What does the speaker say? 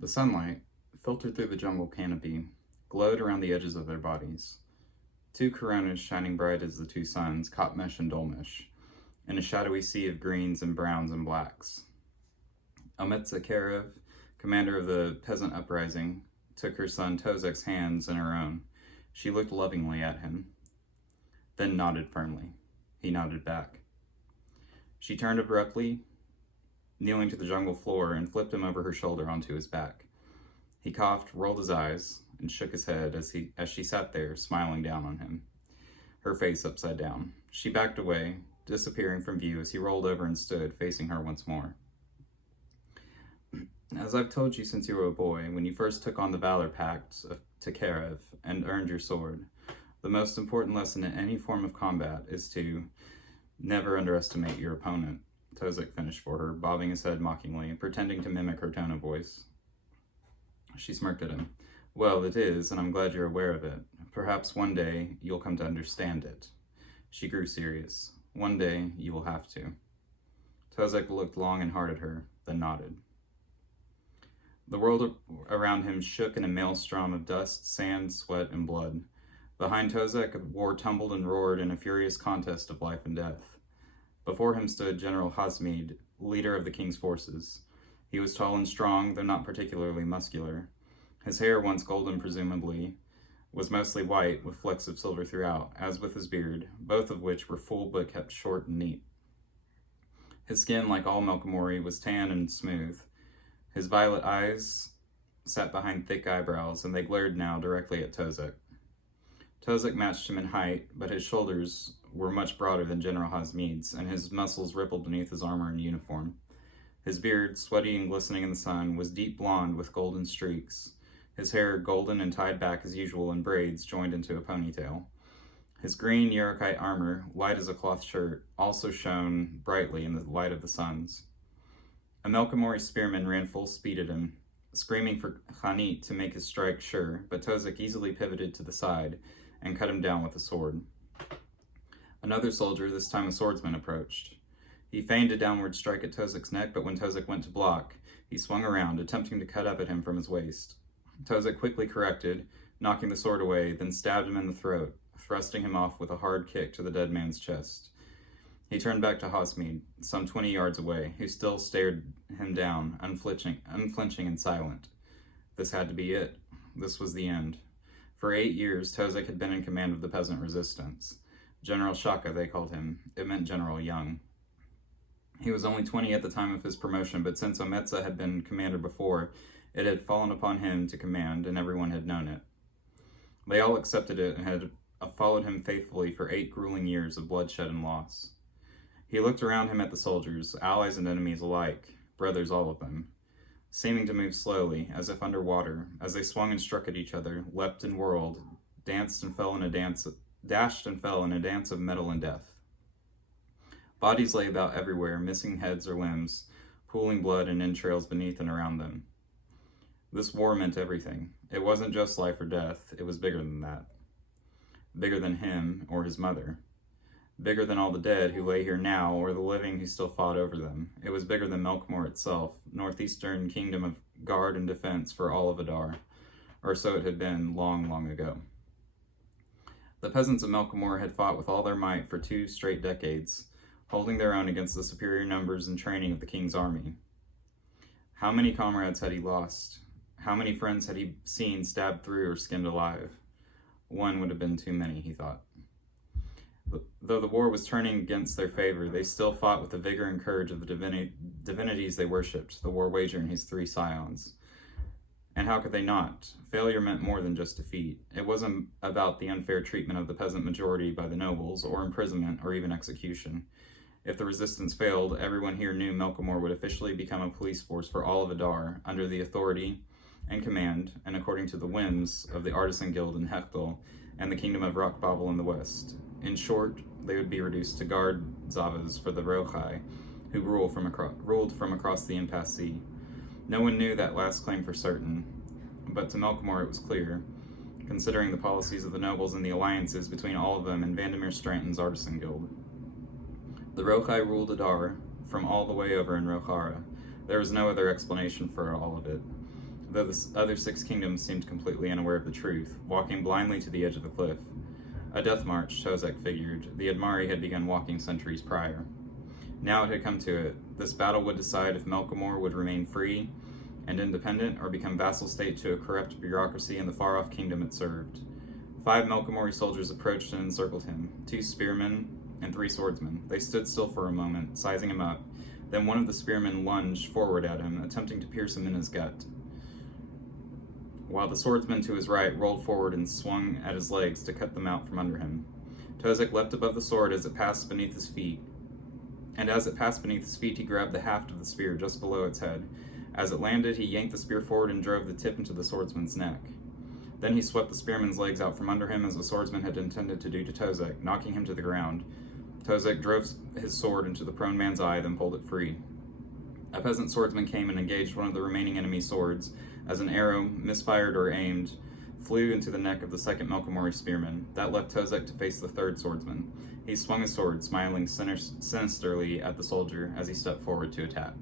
The sunlight, filtered through the jungle canopy, glowed around the edges of their bodies. Two coronas shining bright as the two suns caught Mesh and Dolmesh, in a shadowy sea of greens and browns and blacks. Ometza Karev, commander of the peasant uprising, took her son Tozek's hands in her own. She looked lovingly at him, then nodded firmly. He nodded back. She turned abruptly, kneeling to the jungle floor, and flipped him over her shoulder onto his back. He coughed, rolled his eyes, and shook his head as she sat there, smiling down on him, her face upside down. She backed away, disappearing from view as he rolled over and stood, facing her once more. As I've told you since you were a boy, when you first took on the Valor Pact to Karev and earned your sword, the most important lesson in any form of combat is to never underestimate your opponent. Tozek finished for her, bobbing his head mockingly and pretending to mimic her tone of voice. She smirked at him. Well, it is, and I'm glad you're aware of it. Perhaps one day you'll come to understand it. She grew serious. One day you will have to. Tozek looked long and hard at her, then nodded. The world around him shook in a maelstrom of dust, sand, sweat, and blood. Behind Tozek, war tumbled and roared in a furious contest of life and death. Before him stood General Hasmid, leader of the king's forces. He was tall and strong, though not particularly muscular. His hair, once golden presumably, was mostly white, with flecks of silver throughout, as with his beard, both of which were full but kept short and neat. His skin, like all Melkamori, was tan and smooth. His violet eyes sat behind thick eyebrows, and they glared now directly at Tozek. Tozek matched him in height, but his shoulders were much broader than General Hasmid's, and his muscles rippled beneath his armor and uniform. His beard, sweaty and glistening in the sun, was deep blonde with golden streaks, his hair golden and tied back as usual in braids joined into a ponytail. His green Urukite armor, light as a cloth shirt, also shone brightly in the light of the suns. A Melkamori spearman ran full speed at him, screaming for Khanit to make his strike sure, but Tozek easily pivoted to the side and cut him down with a sword. Another soldier, this time a swordsman, approached. He feigned a downward strike at Tozek's neck, but when Tozek went to block, he swung around, attempting to cut up at him from his waist. Tozek quickly corrected, knocking the sword away, then stabbed him in the throat, thrusting him off with a hard kick to the dead man's chest. He turned back to Hasmid, some 20 yards away, who still stared him down, unflinching and silent. This had to be it. This was the end. For 8 years, Tozek had been in command of the peasant resistance. General Shaka, they called him. It meant General Young. He was only 20 at the time of his promotion, but since Ometza had been commander before, it had fallen upon him to command, and everyone had known it. They all accepted it and had followed him faithfully for 8 grueling years of bloodshed and loss. He looked around him at the soldiers, allies and enemies alike, brothers all of them, seeming to move slowly, as if underwater, as they swung and struck at each other, leapt and whirled, dashed and fell in a dance of metal and death. Bodies lay about everywhere, missing heads or limbs, pooling blood and entrails beneath and around them. This war meant everything. It wasn't just life or death, it was bigger than that. Bigger than him or his mother. Bigger than all the dead who lay here now, or the living who still fought over them. It was bigger than Melkamor itself, northeastern kingdom of guard and defense for all of Adar, or so it had been long, long ago. The peasants of Melkamor had fought with all their might for 2 straight decades, holding their own against the superior numbers and training of the king's army. How many comrades had he lost? How many friends had he seen stabbed through or skinned alive? One would have been too many, he thought. Though the war was turning against their favor, they still fought with the vigor and courage of the divinities they worshipped, the war wager and his 3 scions. And how could they not? Failure meant more than just defeat. It wasn't about the unfair treatment of the peasant majority by the nobles, or imprisonment, or even execution. If the resistance failed, everyone here knew Melkamor would officially become a police force for all of Adar, under the authority and command, and according to the whims of the Artisan Guild in Hechtel and the Kingdom of Rockbobble in the west. In short, they would be reduced to guard zavas for the Rochai, who ruled from across the Impasse Sea. No one knew that last claim for certain, but to Melkamor it was clear, considering the policies of the nobles and the alliances between all of them and Vandermeer Stranton's Artisan Guild. The Rochai ruled Adar from all the way over in Rochara. There was no other explanation for all of it. though the other 6 kingdoms seemed completely unaware of the truth, walking blindly to the edge of the cliff. A death march, Tozek figured. The Admari had begun walking centuries prior. Now it had come to it. This battle would decide if Melkimor would remain free and independent, or become vassal state to a corrupt bureaucracy in the far-off kingdom it served. 5 Melkimori soldiers approached and encircled him, 2 spearmen and 3 swordsmen. They stood still for a moment, sizing him up. Then one of the spearmen lunged forward at him, attempting to pierce him in his gut, while the swordsman to his right rolled forward and swung at his legs to cut them out from under him. Tozek leapt above the sword as it passed beneath his feet, and as it passed beneath his feet, he grabbed the haft of the spear just below its head. As it landed, he yanked the spear forward and drove the tip into the swordsman's neck. Then he swept the spearman's legs out from under him as the swordsman had intended to do to Tozek, knocking him to the ground. Tozek drove his sword into the prone man's eye, then pulled it free. A peasant swordsman came and engaged one of the remaining enemy swords, as an arrow, misfired or aimed, flew into the neck of the second Melkimori spearman. That left Tozek to face the third swordsman. He swung his sword, smiling sinisterly at the soldier as he stepped forward to attack.